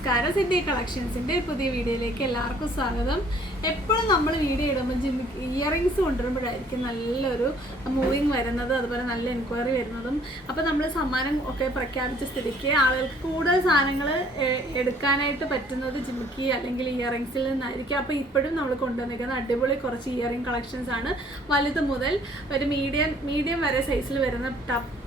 നമസ്കാരം. സിദ്ധി കളക്ഷൻസിൻ്റെ പുതിയ വീഡിയോയിലേക്ക് എല്ലാവർക്കും സ്വാഗതം. എപ്പോഴും നമ്മൾ വീഡിയോ ഇടുമ്പോൾ ഇയറിങ്സ് കൊണ്ടുവരുമ്പോഴായിരിക്കും നല്ലൊരു മൂവിങ് വരുന്നത്, അതുപോലെ നല്ല എൻക്വയറി വരുന്നതും. അപ്പോൾ നമ്മൾ സമ്മാനം ഒക്കെ പ്രഖ്യാപിച്ച സ്ഥിതിക്ക് ആളുകൾക്ക് കൂടുതൽ സാധനങ്ങൾ എടുക്കാനായിട്ട് പറ്റുന്നത് ജിമിക്കി അല്ലെങ്കിൽ ഇയറിങ്സിൽ നിന്നായിരിക്കും. അപ്പോൾ ഇപ്പോഴും നമ്മൾ കൊണ്ടുവന്നിരിക്കുന്ന അടിപൊളി കുറച്ച് ഇയറിംഗ് കളക്ഷൻസ് ആണ്. വലുത് മുതൽ ഒരു മീഡിയം വരെ സൈസിൽ വരുന്ന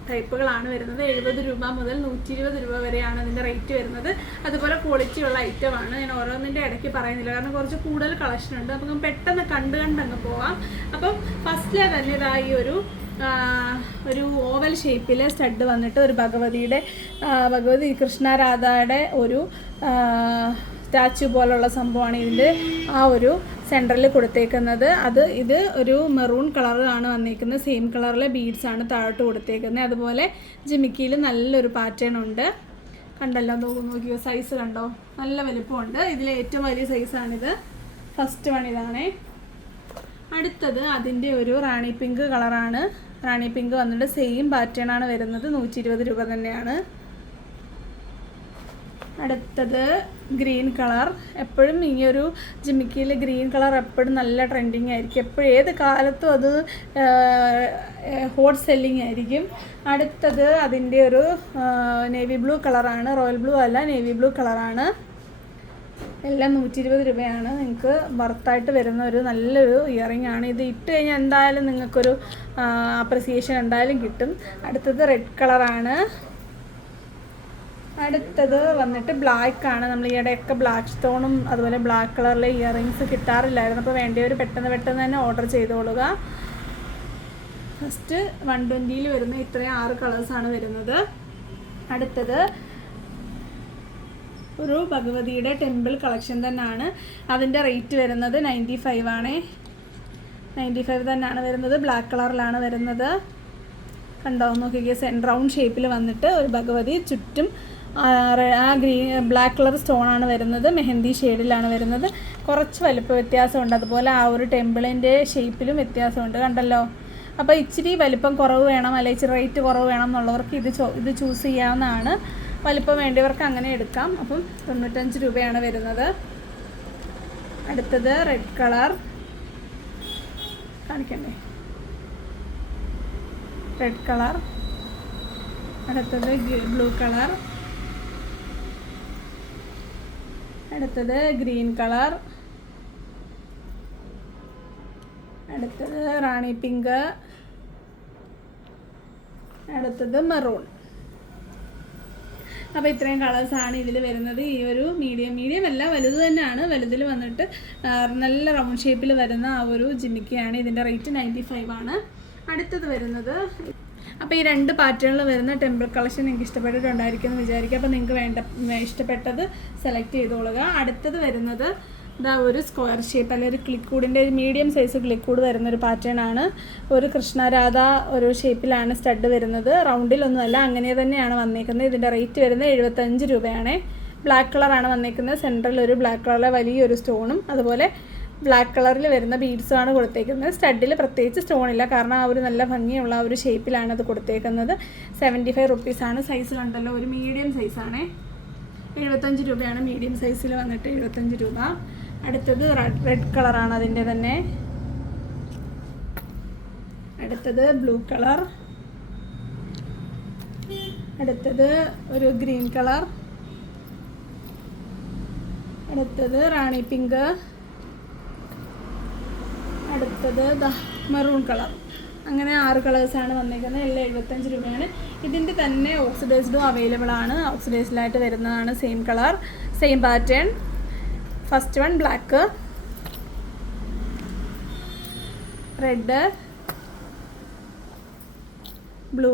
ടൈപ്പുകളാണ് വരുന്നത്. 70 രൂപ മുതൽ 120 രൂപ വരെയാണ് അതിൻ്റെ റേറ്റ് വരുന്നത്. അതുപോലെ ക്വാളിറ്റിയുള്ള ഐറ്റമാണ്. ഞാൻ ഓരോന്നിൻ്റെ ഇടയ്ക്ക് പറയുന്നില്ല, കാരണം കുറച്ച് കൂടുതൽ കളക്ഷൻ ഉണ്ട്. അപ്പം പെട്ടെന്ന് കണ്ടങ്ങ് പോവാം. അപ്പം ഫസ്റ്റിലെ തന്നെ ഇതാ ഈ ഒരു ഓവൽ ഷേപ്പിലെ സ്റ്റഡ് വന്നിട്ട് ഒരു ഭഗവതി കൃഷ്ണരാധയുടെ ഒരു സ്റ്റാച്ചു പോലുള്ള സംഭവമാണ് ഇതിൻ്റെ ആ ഒരു സെൻറ്ററിൽ കൊടുത്തേക്കുന്നത്. ഇത് ഒരു മെറൂൺ കളറാണ് വന്നിരിക്കുന്നത്. സെയിം കളറിലെ ബീഡ്സ് ആണ് താഴോട്ട് കൊടുത്തേക്കുന്നത്. അതുപോലെ ജിമിക്കിയിൽ നല്ലൊരു പാറ്റേൺ ഉണ്ട്. കണ്ടല്ലോ, നോക്കിയോ, സൈസ് കണ്ടോ, നല്ല വലുപ്പമുണ്ട്. ഇതിലെ ഏറ്റവും വലിയ സൈസാണിത്. First one ഇതാണേ. അടുത്തത് അതിൻ്റെ ഒരു റാണി പിങ്ക് കളറാണ്. റാണി പിങ്ക് വന്നിട്ട് സെയിം പാറ്റേൺ ആണ് വരുന്നത്. 120 രൂപ തന്നെയാണ്. അടുത്തത് ഗ്രീൻ കളർ. എപ്പോഴും ഈ ഒരു ജിമിക്കിയിൽ ഗ്രീൻ കളർ എപ്പോഴും നല്ല ട്രെൻഡിങ് ആയിരിക്കും. എപ്പോഴും ഏത് കാലത്തും അത് ഹോട്ട് സെല്ലിംഗ് ആയിരിക്കും. അടുത്തത് അതിൻ്റെ ഒരു നേവി ബ്ലൂ കളറാണ്. റോയൽ ബ്ലൂ അല്ല, നേവി ബ്ലൂ കളറാണ്. എല്ലാം 120 രൂപയാണ്. നിങ്ങൾക്ക് വർത്തായിട്ട് വരുന്ന ഒരു നല്ലൊരു ഇയറിംഗ് ആണ്. ഇത് ഇട്ട് കഴിഞ്ഞാൽ എന്തായാലും നിങ്ങൾക്കൊരു അപ്രിസിയേഷൻ എന്തായാലും കിട്ടും. അടുത്തത് റെഡ് കളറാണ്. അടുത്തത് വന്നിട്ട് ബ്ലാക്ക് ആണ്. നമ്മൾ ഈയിടെയൊക്കെ ബ്ലാക്ക് സ്റ്റോണും അതുപോലെ ബ്ലാക്ക് കളറിലെ ഇയറിങ്സ് കിട്ടാറില്ലായിരുന്നു. അപ്പോൾ വേണ്ടിയവർ പെട്ടെന്ന് തന്നെ ഓർഡർ ചെയ്തോളുക. ഫസ്റ്റ് 120 വരുന്ന ഇത്രയും 6 കളേഴ്സാണ് വരുന്നത്. അടുത്തത് ഒരു ഭഗവതിയുടെ ടെമ്പിൾ കളക്ഷൻ തന്നെയാണ്. അതിൻ്റെ റേറ്റ് വരുന്നത് 95 ആണ്. 95 തന്നെയാണ് വരുന്നത്. ബ്ലാക്ക് കളറിലാണ് വരുന്നത്. കണ്ടോ, നോക്കിക്കുക, റൗണ്ട് ഷേപ്പിൽ വന്നിട്ട് ഒരു ഭഗവതി, ചുറ്റും ബ്ലാക്ക് കളർ സ്റ്റോണാണ് വരുന്നത്. മെഹന്തി ഷെയ്ഡിലാണ് വരുന്നത്. കുറച്ച് വലുപ്പ വ്യത്യാസമുണ്ട്. അതുപോലെ ആ ഒരു ടെമ്പിളിൻ്റെ ഷേപ്പിലും വ്യത്യാസമുണ്ട്. കണ്ടല്ലോ. അപ്പോൾ ഇച്ചിരി വലിപ്പം കുറവ് വേണം, അല്ലെങ്കിൽ ഇച്ചിരി റേറ്റ് കുറവ് വേണം എന്നുള്ളവർക്ക് ഇത് ചൂസ് ചെയ്യാവുന്നതാണ്. വലിപ്പം വേണ്ടിയവർക്ക് അങ്ങനെ എടുക്കാം. അപ്പം 95 രൂപയാണ് വരുന്നത്. അടുത്തത് റെഡ് കളർ കാണിക്കണ്ടേ, റെഡ് കളർ. അടുത്തത് ബ്ലൂ കളർ. അടുത്തത് ഗ്രീൻ കളർ. അടുത്തത് റാണി പിങ്ക്. അടുത്തത് മെറൂൺ. അപ്പോൾ ഇത്രയും കളേഴ്സാണ് ഇതിൽ വരുന്നത്. ഈ ഒരു മീഡിയം അല്ല, വലുത് തന്നെയാണ്. വലുതിൽ വന്നിട്ട് നല്ല റൗണ്ട് ഷേപ്പിൽ വരുന്ന ആ ഒരു ജിമിക്കിയാണ്. ഇതിൻ്റെ റേറ്റ് 95 ആണ്. അടുത്തത് വരുന്നത്, അപ്പോൾ ഈ 2 പാറ്റേണിൽ വരുന്ന ടെമ്പിൾ കളക്ഷൻ നിങ്ങൾക്ക് ഇഷ്ടപ്പെട്ടിട്ടുണ്ടായിരിക്കും എന്ന് വിചാരിക്കുക. അപ്പോൾ നിങ്ങൾക്ക് ഇഷ്ടപ്പെട്ടത് സെലക്ട് ചെയ്തോളുക. അടുത്തത് വരുന്നത് ഇതാ ഒരു സ്ക്വയർ ഷേപ്പ് അല്ലെങ്കിൽ ഒരു ക്ലിക്കൂഡിൻ്റെ മീഡിയം സൈസ് ക്ലിക്കൂഡ് വരുന്നൊരു പാറ്റേൺ ആണ്. ഒരു കൃഷ്ണരാധ ഒരു ഷേപ്പിലാണ് സ്റ്റഡ് വരുന്നത്. റൗണ്ടിലൊന്നുമല്ല, അങ്ങനെ തന്നെയാണ് വന്നേക്കുന്നത്. ഇതിൻ്റെ റേറ്റ് വരുന്നത് 75 രൂപയാണ്. ബ്ലാക്ക് കളറാണ് വന്നേക്കുന്നത്. സെൻട്രൽ ഒരു ബ്ലാക്ക് കളറിലെ വലിയൊരു സ്റ്റോണും അതുപോലെ ബ്ലാക്ക് കളറിൽ വരുന്ന ബീഡ്സുമാണ് കൊടുത്തേക്കുന്നത്. സ്റ്റഡിൽ പ്രത്യേകിച്ച് സ്റ്റോണില്ല, കാരണം ആ ഒരു നല്ല ഭംഗിയുള്ള ഒരു ഷേപ്പിലാണ് അത് കൊടുത്തേക്കുന്നത്. 75 റുപ്പീസാണ്. സൈസിലുണ്ടല്ലോ, ഒരു മീഡിയം സൈസാണ്. 75 രൂപയാണ് മീഡിയം സൈസിൽ വന്നിട്ട് 75 രൂപ. അടുത്തത് റെഡ് കളറാണ് അതിൻ്റെ തന്നെ. അടുത്തത് ബ്ലൂ കളർ. അടുത്തത് ഒരു ഗ്രീൻ കളർ. അടുത്തത് റാണി പിങ്ക്. അടുത്തത് മെറൂൺ കളർ. അങ്ങനെ 6 കളേഴ്സാണ് വന്നിരിക്കുന്നത്. എല്ലാം 75 രൂപയാണ്. ഇതിൻ്റെ തന്നെ ഓക്സിഡൈസ്ഡും അവൈലബിൾ ആണ്. ഓക്സിഡൈസ്ഡായിട്ട് വരുന്നതാണ്. Same colour, same pattern. First one black, red, blue,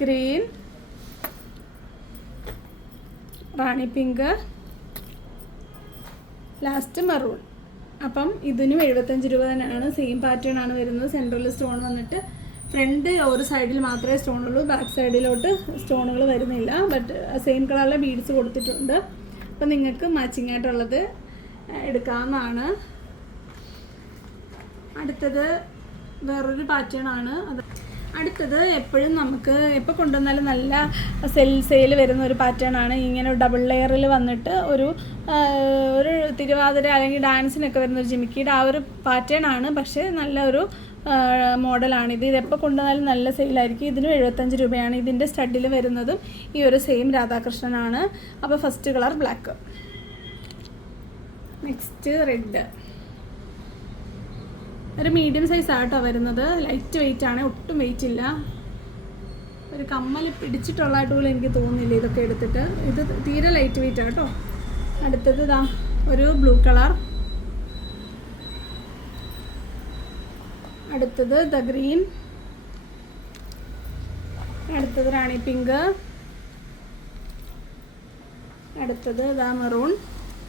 green, റാണി പിങ്ക്, ലാസ്റ്റ് മെറൂൺ. അപ്പം ഇതിനും 75 രൂപ തന്നെയാണ്. സെയിം പാറ്റേൺ ആണ് വരുന്നത്. സെൻട്രൽ സ്റ്റോൺ വന്നിട്ട് ഫ്രണ്ട് ഒരു സൈഡിൽ മാത്രമേ സ്റ്റോണുള്ളൂ, ബാക്ക് സൈഡിലോട്ട് സ്റ്റോണുകൾ വരുന്നില്ല. ബട്ട് സെയിം കളറിലെ ബീഡ്സ് കൊടുത്തിട്ടുണ്ട്. അപ്പം നിങ്ങൾക്ക് മാച്ചിങ് ആയിട്ടുള്ളത് എടുക്കാവുന്നതാണ്. അടുത്തത് വേറൊരു പാറ്റേൺ ആണ്. അടുത്തത് എപ്പോഴും നമുക്ക് എപ്പോൾ കൊണ്ടുവന്നാലും നല്ല സെയിൽ വരുന്ന ഒരു പാറ്റേൺ ആണ്. ഇങ്ങനെ ഡബിൾ ലെയറിൽ വന്നിട്ട് ഒരു തിരുവാതിര അല്ലെങ്കിൽ ഡാൻസിനൊക്കെ വരുന്ന ഒരു ജിമിക്കിയുടെ ആ ഒരു പാറ്റേൺ ആണ്. പക്ഷേ നല്ല ഒരു മോഡലാണിത്. ഇതെപ്പോൾ കൊണ്ടുവന്നാലും നല്ല സെയിലായിരിക്കും. ഇതിന് 75 രൂപയാണ്. ഇതിൻ്റെ സ്റ്റഡിൽ വരുന്നതും ഈ ഒരു സെയിം രാധാകൃഷ്ണനാണ്. അപ്പോൾ first colour black, next red. ഒരു മീഡിയം സൈസ് ആട്ടോ വരുന്നത്. ലൈറ്റ് വെയിറ്റ് ആണ്, ഒട്ടും വെയിറ്റ് ഇല്ല. ഒരു കമ്മൽ പിടിച്ചിട്ടുള്ളതായിട്ട് പോലും എനിക്ക് തോന്നുന്നില്ല ഇതൊക്കെ എടുത്തിട്ട്. ഇത് തീരെ ലൈറ്റ് വെയിറ്റ് ആട്ടോ. അടുത്തത് ഇതാ ഒരു ബ്ലൂ കളർ, അടുത്തത് ദ ഗ്രീൻ, അടുത്തത് റാണി പിങ്ക്, അടുത്തത് ദ മെറൂൺ.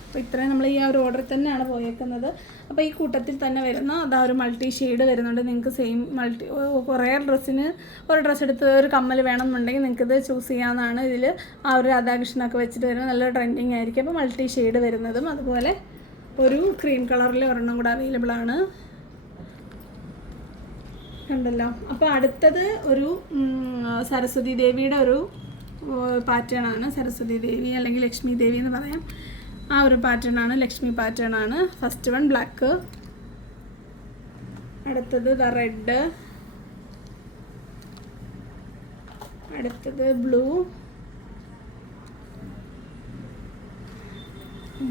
അപ്പോൾ ഇത്രയും നമ്മൾ ഈ ഒരു ഓർഡറിൽ തന്നെയാണ് പോയേക്കുന്നത്. അപ്പോൾ ഈ കൂട്ടത്തിൽ തന്നെ വരുന്ന അതാ ഒരു മൾട്ടി ഷെയ്ഡ് വരുന്നുണ്ട്. നിങ്ങൾക്ക് സെയിം കുറേ ഡ്രസ്സിന് ഒരു ഡ്രസ്സ് എടുത്ത് ഒരു കമ്മൽ വേണമെന്നുണ്ടെങ്കിൽ നിങ്ങൾക്കിത് ചൂസ് ചെയ്യാവുന്നതാണ്. ഇതിൽ ആ ഒരു രാധാകൃഷ്ണനൊക്കെ വെച്ചിട്ട് വരുന്നത് നല്ല ട്രെൻഡിങ് ആയിരിക്കും. അപ്പോൾ മൾട്ടി ഷെയ്ഡ് വരുന്നതും അതുപോലെ ഒരു ക്രീം കളറിൽ ഒരെണ്ണം കൂടെ അവൈലബിൾ ആണ്, കണ്ടല്ലോ. അപ്പോൾ അടുത്തത് ഒരു സരസ്വതി ദേവിയുടെ ഒരു പാറ്റേൺ ആണ്. സരസ്വതി ദേവി അല്ലെങ്കിൽ ലക്ഷ്മി ദേവി എന്ന് പറയാം. ആ ഒരു പാറ്റേൺ ആണ്, ലക്ഷ്മി പാറ്റേൺ ആണ്. ഫസ്റ്റ് വൺ ബ്ലാക്ക്, അടുത്തത് ദ റെഡ്, അടുത്തത് ബ്ലൂ,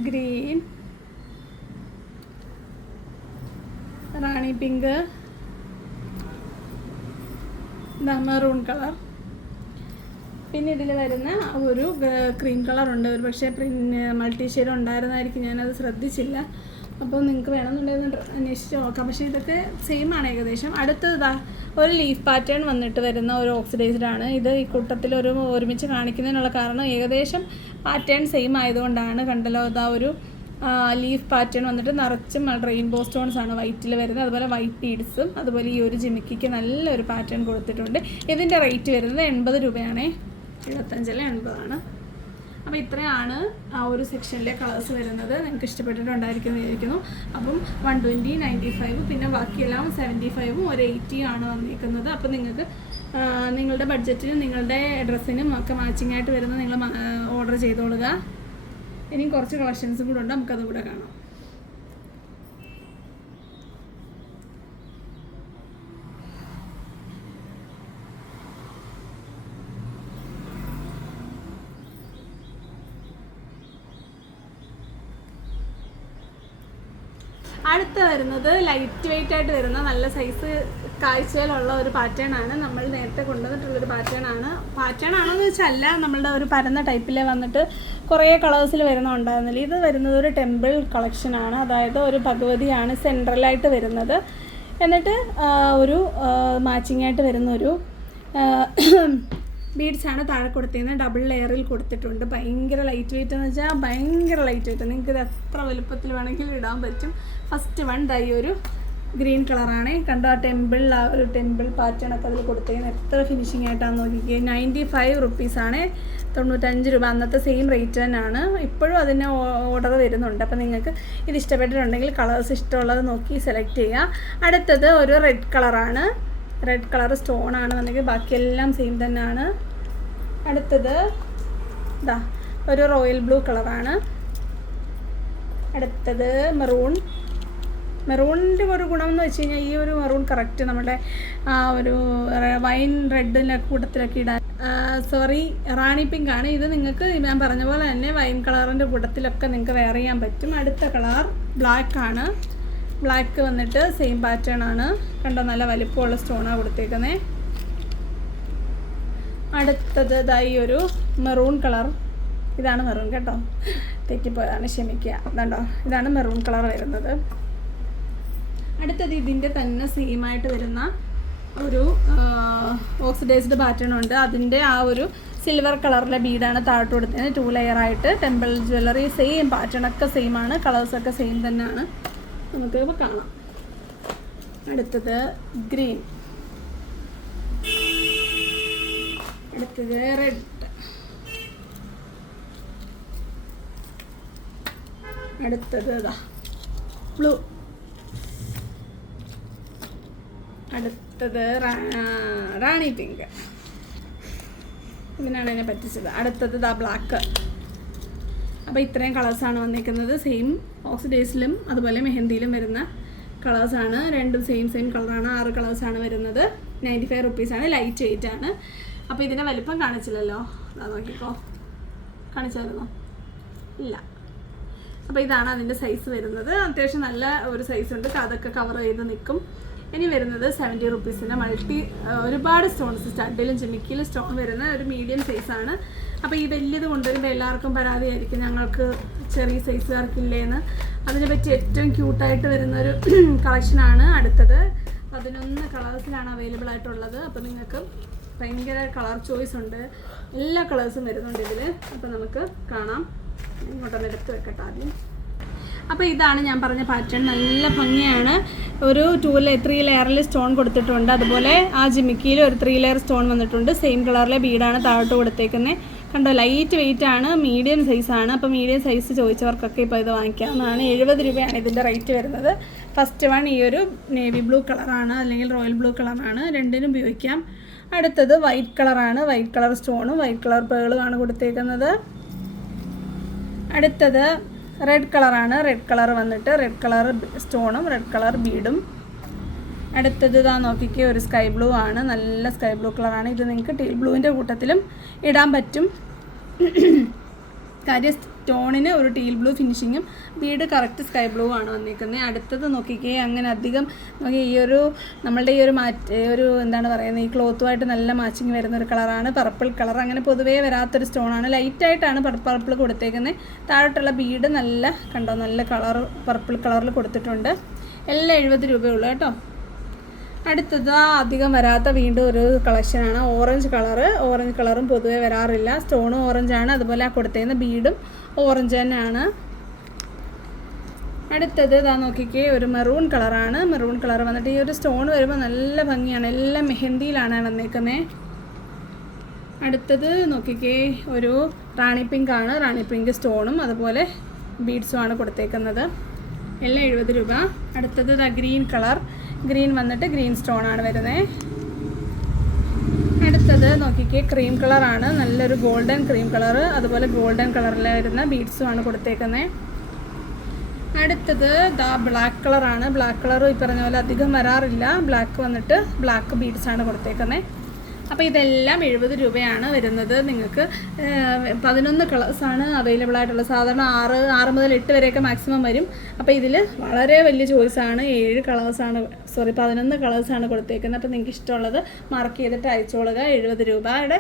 ഗ്രീൻ, റാണി പിങ്ക്, മെറൂൺ കളർ. പിന്നെ ഇതിൽ വരുന്ന ഒരു ക്രീം കളറുണ്ട്. ഒരു പക്ഷേ മൾട്ടി ഷെയ്ഡ് ഉണ്ടായിരുന്നായിരിക്കും, ഞാനത് ശ്രദ്ധിച്ചില്ല. അപ്പോൾ നിങ്ങൾക്ക് വേണമെന്നുണ്ടെങ്കിൽ അന്വേഷിച്ച് നോക്കാം. പക്ഷേ ഇതൊക്കെ സെയിം ആണ് ഏകദേശം. അടുത്തതാ ഒരു ലീഫ് പാറ്റേൺ വന്നിട്ട് വരുന്ന ഒരു ഓക്സിഡൈസ്ഡ് ആണ്. ഇത് ഈ കൂട്ടത്തിൽ ഒരുമിച്ച് കാണിക്കുന്നതിനുള്ള കാരണം ഏകദേശം പാറ്റേൺ സെയിം ആയതുകൊണ്ടാണ്. കണ്ടല്ലോ, ഇതാ ഒരു ലീഫ് പാറ്റേൺ വന്നിട്ട് നിറച്ചും റെയിൻബോ സ്റ്റോൺസ് ആണ് വൈറ്റിൽ വരുന്നത്. അതുപോലെ വൈറ്റ് ബീഡ്സും അതുപോലെ ഈ ഒരു ജിമിക്കിക്ക് നല്ലൊരു പാറ്റേൺ കൊടുത്തിട്ടുണ്ട്. ഇതിൻ്റെ റേറ്റ് വരുന്നത് 80 രൂപയാണേ. 75 80 അപ്പോൾ ഇത്രയാണ് ആ ഒരു സെക്ഷനിലെ കളേഴ്സ് വരുന്നത്. നിങ്ങൾക്ക് ഇഷ്ടപ്പെട്ടിട്ടുണ്ടായിരിക്കുമെന്ന് വിചാരിക്കുന്നു. അപ്പം 120, 95, പിന്നെ ബാക്കിയെല്ലാം 75ഉം ഒരു 80 ആണ് വന്നിരിക്കുന്നത്. അപ്പോൾ നിങ്ങൾക്ക് നിങ്ങളുടെ ബഡ്ജറ്റിനും നിങ്ങളുടെ ഡ്രസ്സിനും ഒക്കെ മാച്ചിങ് ആയിട്ട് വരുന്ന നിങ്ങൾ ഓർഡർ ചെയ്തോളുക. ഇനിയും കുറച്ച് കളക്ഷൻസും കൂടെ ഉണ്ട്, നമുക്കത് കൂടെ കാണാം. അടുത്ത വരുന്നത് ലൈറ്റ് വെയിറ്റ് ആയിട്ട് വരുന്ന നല്ല സൈസ് കാഴ്ചയിലുള്ള ഒരു പാറ്റേൺ ആണ്. നമ്മൾ നേരത്തെ കൊണ്ടുവന്നിട്ടുള്ളൊരു പാറ്റേൺ ആണെന്ന് വെച്ചല്ല, നമ്മളുടെ ഒരു പരന്ന ടൈപ്പിൽ വന്നിട്ട് കുറേ കളേഴ്സിൽ വരുന്നുണ്ടായിരുന്നില്ല. ഇത് വരുന്നത് ഒരു ടെമ്പിൾ കളക്ഷനാണ്. അതായത് ഒരു ഭഗവതിയാണ് സെൻട്രലായിട്ട് വരുന്നത്. എന്നിട്ട് ഒരു മാച്ചിങ് ആയിട്ട് വരുന്ന ഒരു ബീഡ്സാണ് താഴെ കൊടുത്തിരിക്കുന്നത്. ഡബിൾ ലെയറിൽ കൊടുത്തിട്ടുണ്ട്. ഭയങ്കര ലൈറ്റ് വെയിറ്റ് എന്ന് വെച്ചാൽ ഭയങ്കര ലൈറ്റ് വെയിറ്റ്. നിങ്ങൾക്ക് ഇത് എത്ര വലുപ്പത്തിൽ വേണമെങ്കിലും ഇടാൻ പറ്റും. ഫസ്റ്റ് വൺ ദൈ ഒരു ഗ്രീൻ കളറാണ്. കണ്ടോ, ആ ഒരു ടെമ്പിൾ പാറ്റേൺ ഒക്കെ അതിൽ കൊടുത്തിരിക്കുന്നത് എത്ര ഫിനിഷിംഗ് ആയിട്ടാണെന്ന് നോക്കിക്കുക. 95 റുപ്പീസാണ്, 95 രൂപ. അന്നത്തെ സെയിം റേറ്റ് തന്നെയാണ്. ഇപ്പോഴും അതിന് ഓർഡർ വരുന്നുണ്ട്. അപ്പോൾ നിങ്ങൾക്ക് ഇത് ഇഷ്ടപ്പെട്ടിട്ടുണ്ടെങ്കിൽ കളേഴ്സ് ഇഷ്ടമുള്ളത് നോക്കി സെലക്ട് ചെയ്യുക. അടുത്തത് ഒരു റെഡ് കളറാണ്. റെഡ് കളർ സ്റ്റോൺ ആണെന്നുണ്ടെങ്കിൽ ബാക്കിയെല്ലാം സെയിം തന്നെയാണ്. അടുത്തത് ഇതാ ഒരു റോയൽ ബ്ലൂ കളറാണ്. അടുത്തത് മെറൂണിൻ്റെ ഒരു ഗുണം എന്ന് വെച്ച് കഴിഞ്ഞാൽ ഈ ഒരു മെറൂൺ കറക്റ്റ് നമ്മുടെ ആ ഒരു വൈൻ റെഡിൻ്റെ കൂട്ടത്തിലൊക്കെ ഇടാൻ. റാണി പിങ്ക് ആണ്. ഇത് നിങ്ങൾക്ക് ഞാൻ പറഞ്ഞ പോലെ തന്നെ വൈൻ കളറിൻ്റെ കൂട്ടത്തിലൊക്കെ നിങ്ങൾക്ക് വെയർ ചെയ്യാൻ പറ്റും. അടുത്ത കളർ ബ്ലാക്ക് ആണ്. ബ്ലാക്ക് വന്നിട്ട് സെയിം പാറ്റേൺ ആണ്. കണ്ടോ, നല്ല വലിപ്പമുള്ള സ്റ്റോണാണ് കൊടുത്തേക്കുന്നത്. അടുത്തത് ഇതായി ഒരു മെറൂൺ കളർ. ഇതാണ് മെറൂൺ കേട്ടോ, തെറ്റിപ്പോയതാണ്, ക്ഷമിക്കുക. ഇതുണ്ടോ, ഇതാണ് മെറൂൺ കളർ വരുന്നത്. അടുത്തത് ഇതിൻ്റെ തന്നെ സെയിമായിട്ട് വരുന്ന ഒരു ഓക്സിഡൈസ്ഡ് പാറ്റേൺ ഉണ്ട്. അതിൻ്റെ ആ ഒരു സിൽവർ കളറിലെ ബീഡാണ് താഴോട്ട് കൊടുത്തത്. 2 ലെയറായിട്ട് ടെമ്പിൾ ജ്വല്ലറി സെയിം പാറ്റേണൊക്കെ സെയിം ആണ്. കളേഴ്സൊക്കെ സെയിം തന്നെയാണ്. നമുക്ക് ഇപ്പോൾ കാണാം. അടുത്തത് ഗ്രീൻ, അടുത്തത് റെഡ്, അടുത്തത് ബ്ലൂ, അടുത്തത് അടുത്തത് റാണി പിങ്ക്, ഇതിനാണ് എന്നെ പറ്റിച്ചത്. അടുത്തത് ബ്ലാക്ക്. അപ്പോൾ ഇത്രയും കളേഴ്സാണ് വന്നിരിക്കുന്നത്. സെയിം ഓക്സിഡൈസിലും അതുപോലെ മെഹന്തിയിലും വരുന്ന കളേഴ്സാണ്. രണ്ടും സെയിം കളറാണ്. 6 കളേഴ്സാണ് വരുന്നത്. 95 റുപ്പീസാണ്. ലൈറ്റ് വെയിറ്റ് ആണ്. അപ്പോൾ ഇതിൻ്റെ വലിപ്പം കാണിച്ചില്ലല്ലോ, അത് നോക്കിക്കോ. കാണിച്ചായിരുന്നോ? ഇല്ല. അപ്പോൾ ഇതാണ് അതിൻ്റെ സൈസ് വരുന്നത്. അത്യാവശ്യം നല്ല ഒരു സൈസ് ഉണ്ട്, അതൊക്കെ കവർ ചെയ്ത് നിൽക്കും. ഇനി വരുന്നത് 70 റുപ്പീസിൻ്റെ ഒരുപാട് സ്റ്റോൺസ്, സ്റ്റഡിലും ജിമിക്കിലും സ്റ്റോൺ വരുന്ന ഒരു മീഡിയം സൈസാണ്. അപ്പോൾ ഈ വലിയത് കൊണ്ടുവരുമ്പോൾ എല്ലാവർക്കും പരാതിയായിരിക്കും, ഞങ്ങൾക്ക് ചെറിയ സൈസുകാർക്കില്ലേന്ന്. അതിനെ പറ്റി ഏറ്റവും ക്യൂട്ടായിട്ട് വരുന്നൊരു കളക്ഷനാണ് അടുത്തത്. 11 കളേഴ്സിലാണ് അവൈലബിൾ ആയിട്ടുള്ളത്. അപ്പോൾ നിങ്ങൾക്ക് ഭയങ്കര കളർ ചോയ്സ് ഉണ്ട്, എല്ലാ കളേഴ്സും വരുന്നുണ്ട് ഇതിൽ. അപ്പോൾ നമുക്ക് കാണാം. ഇങ്ങോട്ടൊന്ന് എടുത്ത് വെക്കട്ടെ ആദ്യം. അപ്പോൾ ഇതാണ് ഞാൻ പറഞ്ഞ പാറ്റേൺ. നല്ല ഭംഗിയാണ്. ഒരു 3 ലെയറിൽ സ്റ്റോൺ കൊടുത്തിട്ടുണ്ട്. അതുപോലെ ആ ജിമിക്കിയിൽ ഒരു 3 ലെയർ സ്റ്റോൺ വന്നിട്ടുണ്ട്. സെയിം കളറിലെ ബീഡാണ് താഴോട്ട് കൊടുത്തേക്കുന്നത്. കണ്ടോ, ലൈറ്റ് വെയിറ്റ് ആണ്, മീഡിയം സൈസാണ്. അപ്പോൾ മീഡിയം സൈസ് ചോദിച്ചവർക്കൊക്കെ ഇപ്പോൾ ഇത് വാങ്ങിക്കാവുന്നതാണ്. 70 രൂപയാണ് ഇതിൻ്റെ റേറ്റ് വരുന്നത്. ഫസ്റ്റ് വൺ ഈ ഒരു നേവി ബ്ലൂ കളറാണ്, അല്ലെങ്കിൽ റോയൽ ബ്ലൂ കളറാണ്. രണ്ടിനും ഉപയോഗിക്കാം. അടുത്തത് വൈറ്റ് കളറാണ്. വൈറ്റ് കളർ സ്റ്റോണും വൈറ്റ് കളർ പേളുമാണ് കൊടുത്തേക്കുന്നത്. അടുത്തത് റെഡ് കളറാണ്. റെഡ് കളർ വന്നിട്ട് റെഡ് കളർ സ്റ്റോണും റെഡ് കളർ ബീഡും. അടുത്തത് ഇതാ നോക്കിക്കേ, ഒരു സ്കൈ ബ്ലൂ ആണ്. നല്ല സ്കൈ ബ്ലൂ കളറാണ്. ഇത് നിങ്ങൾക്ക് ടീൽ ബ്ലൂവിൻ്റെ കൂട്ടത്തിലും ഇടാൻ പറ്റും. കാര്യം സ്റ്റോണിന് ഒരു ടീൽ ബ്ലൂ ഫിനിഷിങ്ങും ബീഡ് കറക്റ്റ് സ്കൈ ബ്ലൂ ആണ് വന്നിരിക്കുന്നത്. അടുത്തത് നോക്കിക്കേ, അങ്ങനെ അധികം നോക്കി ഈ ഒരു നമ്മളുടെ ഈ ഒരു എന്താണ് പറയുന്നത്, ഈ ക്ലോത്തുമായിട്ട് നല്ല മാച്ചിങ് വരുന്നൊരു കളറാണ് പർപ്പിൾ കളർ. അങ്ങനെ പൊതുവേ വരാത്തൊരു സ്റ്റോണാണ്. ലൈറ്റായിട്ടാണ് പർപ്പിൾ കൊടുത്തേക്കുന്നത്. താഴോട്ടുള്ള ബീഡ് നല്ല കണ്ടോ, നല്ല കളർ പർപ്പിൾ കളറിൽ കൊടുത്തിട്ടുണ്ട്. എല്ലാം 70 രൂപയുള്ളൂ കേട്ടോ. അടുത്തത് അധികം വരാത്ത വീണ്ടും ഒരു കളക്ഷനാണ്. ഓറഞ്ച് കളറും പൊതുവെ വരാറില്ല. സ്റ്റോണും ഓറഞ്ചാണ്, അതുപോലെ ആ കൊടുത്തേക്കുന്ന ബീഡും ഓറഞ്ച് തന്നെയാണ്. അടുത്തത് ഇതാ നോക്കിക്കേ, ഒരു മെറൂൺ കളറാണ്. മെറൂൺ കളർ വന്നിട്ട് ഈ ഒരു സ്റ്റോൺ വരുമ്പോൾ നല്ല ഭംഗിയാണ്. എല്ലാം മെഹന്തിയിലാണ് വന്നേക്കുന്നത്. അടുത്തത് നോക്കിക്കേ, ഒരു റാണി പിങ്ക് ആണ്. റാണി പിങ്ക് സ്റ്റോണും അതുപോലെ ബീഡ്സും ആണ് കൊടുത്തേക്കുന്നത്. എല്ലാം 70 രൂപ. അടുത്തത് ഗ്രീൻ കളർ. ഗ്രീൻ വന്നിട്ട് ഗ്രീൻ സ്റ്റോൺ ആണ് വരുന്നത്. അടുത്തത് നോക്കിക്കേ, ക്രീം കളറാണ്. നല്ലൊരു ഗോൾഡൻ ക്രീം കളർ, അതുപോലെ ഗോൾഡൻ കളറിൽ വരുന്ന ബീഡ്സും ആണ് കൊടുത്തേക്കുന്നത്. അടുത്തത് ബ്ലാക്ക് കളറാണ്. ബ്ലാക്ക് കളർ ഈ പറഞ്ഞ പോലെ അധികം വരാറില്ല. ബ്ലാക്ക് വന്നിട്ട് ബ്ലാക്ക് ബീഡ്സ് ആണ് കൊടുത്തേക്കുന്നത്. അപ്പോൾ ഇതെല്ലാം 70 രൂപയാണ് വരുന്നത്. നിങ്ങൾക്ക് 11 കളേഴ്സാണ് അവൈലബിൾ ആയിട്ടുള്ളത്. സാധാരണ 6 മുതൽ 8 വരെയൊക്കെ മാക്സിമം വരും. അപ്പോൾ ഇതിൽ വളരെ വലിയ ചോയ്സാണ്. 11 കളേഴ്സാണ് കൊടുത്തേക്കുന്നത്. അപ്പോൾ നിങ്ങൾക്ക് ഇഷ്ടമുള്ളത് മാർക്ക് ചെയ്തിട്ട് അയച്ചോളുക. 70 രൂപയുടെ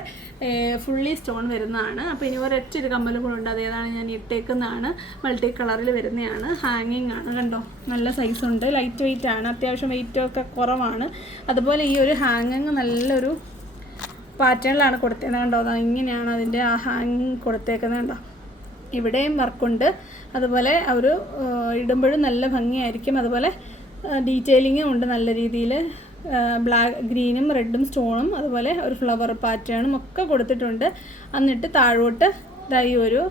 ഫുള്ളി സ്റ്റോൺ വരുന്നതാണ്. അപ്പോൾ ഇനി ഒരൊറ്റൊരു കമ്മലും കൂടെ ഉണ്ട്. അതേതാണ് ഞാൻ ഇട്ടേക്കുന്നതാണ്. മൾട്ടി കളറിൽ വരുന്നതാണ്. ഹാങ്ങിങ് ആണ്. കണ്ടോ, നല്ല സൈസുണ്ട്. ലൈറ്റ് വെയിറ്റ് ആണ്. അത്യാവശ്യം വെയിറ്റൊക്കെ കുറവാണ്. അതുപോലെ ഈ ഒരു ഹാങ്ങിങ് നല്ലൊരു പാറ്റേണിലാണ് കൊടുത്തേക്കുന്നത്. കണ്ടോ, ഇങ്ങനെയാണ് അതിൻ്റെ ആ ഹാങ്ങിങ് കൊടുത്തേക്കുന്നത്. കണ്ടോ, ഇവിടെയും വർക്കുണ്ട്. അതുപോലെ ഒരു ഇടുമ്പോഴും നല്ല ഭംഗിയായിരിക്കും. അതുപോലെ ഡീറ്റെയിലിങ്ങും ഉണ്ട് നല്ല രീതിയിൽ. ഗ്രീനും റെഡും സ്റ്റോണും അതുപോലെ ഒരു ഫ്ലവർ പാറ്റേണും ഒക്കെ കൊടുത്തിട്ടുണ്ട്. എന്നിട്ട് താഴോട്ട് ഈ ഒരു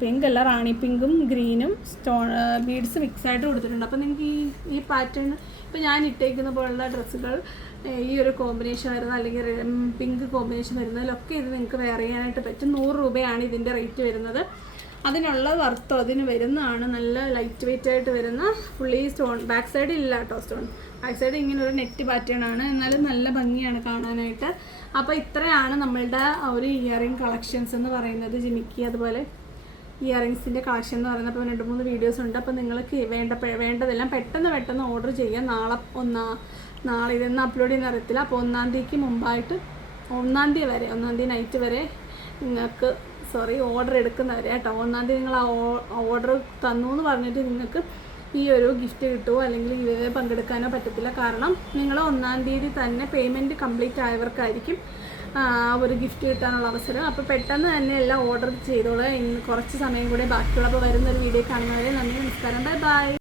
പിങ്കല്ല റാണി പിങ്കും ഗ്രീനും സ്റ്റോൺ ബീഡ്സ് മിക്സായിട്ട് കൊടുത്തിട്ടുണ്ട്. അപ്പോൾ നിങ്ങൾക്ക് ഈ പാറ്റേൺ ഇപ്പോൾ ഞാൻ ഇട്ടേക്കുന്ന പോലുള്ള ഡ്രസ്സുകൾ ഈ ഒരു കോമ്പിനേഷൻ വരുന്നത്, അല്ലെങ്കിൽ പിങ്ക് കോമ്പിനേഷൻ വരുന്നതിലൊക്കെ ഇത് നിങ്ങൾക്ക് വെയർ ചെയ്യാനായിട്ട് പറ്റും. 100 രൂപയാണ് ഇതിൻ്റെ റേറ്റ് വരുന്നത്. അതിനുള്ള വർത്തോ അതിന് വരുന്നതാണ്. നല്ല ലൈറ്റ് വെയിറ്റ് ആയിട്ട് വരുന്ന ഫുള്ളി സ്റ്റോൺ. ബാക്ക് സൈഡ് ഇല്ല കേട്ടോ സ്റ്റോൺ. ബാക്ക് സൈഡ് ഇങ്ങനെ ഒരു നെറ്റ് പാറ്റേൺ ആണ്. എന്നാലും നല്ല ഭംഗിയാണ് കാണാനായിട്ട്. അപ്പോൾ ഇത്രയാണ് നമ്മളുടെ ഒരു ഇയറിംഗ് കളക്ഷൻസ് എന്ന് പറയുന്നത്. ജിമിക്കി അതുപോലെ ഇയറിങ്സിൻ്റെ കളക്ഷൻ എന്ന് പറയുന്നത്. അപ്പോൾ 2-3 വീഡിയോസ് ഉണ്ട്. അപ്പോൾ നിങ്ങൾക്ക് വേണ്ടതെല്ലാം പെട്ടെന്ന് ഓർഡർ ചെയ്യാം. നാളെ ഇതൊന്നും അപ്ലോഡ് ചെയ്യുന്ന അറിയത്തില്ല. അപ്പോൾ 1-ാം തീയതിക്ക് മുമ്പായിട്ട് 1-ാം തീയതി നൈറ്റ് വരെ നിങ്ങൾക്ക് ഓർഡർ എടുക്കുന്നവരെ കേട്ടോ. 1-ാം തീയതി നിങ്ങൾ ആ ഓർഡർ തന്നു എന്ന് പറഞ്ഞിട്ട് നിങ്ങൾക്ക് ഈ ഒരു ഗിഫ്റ്റ് കിട്ടുമോ അല്ലെങ്കിൽ ഇത് പങ്കെടുക്കാനോ പറ്റത്തില്ല. കാരണം നിങ്ങൾ 1-ാം തീയതി തന്നെ പേയ്മെൻറ്റ് കംപ്ലീറ്റ് ആയവർക്കായിരിക്കും ഒരു ഗിഫ്റ്റ് കിട്ടാനുള്ള അവസരം. അപ്പോൾ പെട്ടെന്ന് തന്നെ എല്ലാം ഓർഡർ ചെയ്തോളൂ. ഇന്ന് കുറച്ച് സമയം കൂടെ ബാക്കിയുള്ളപ്പോൾ വരുന്നൊരു വീഡിയോ കാണുന്നവരെ നന്ദി, നമസ്കാരം, ബൈ.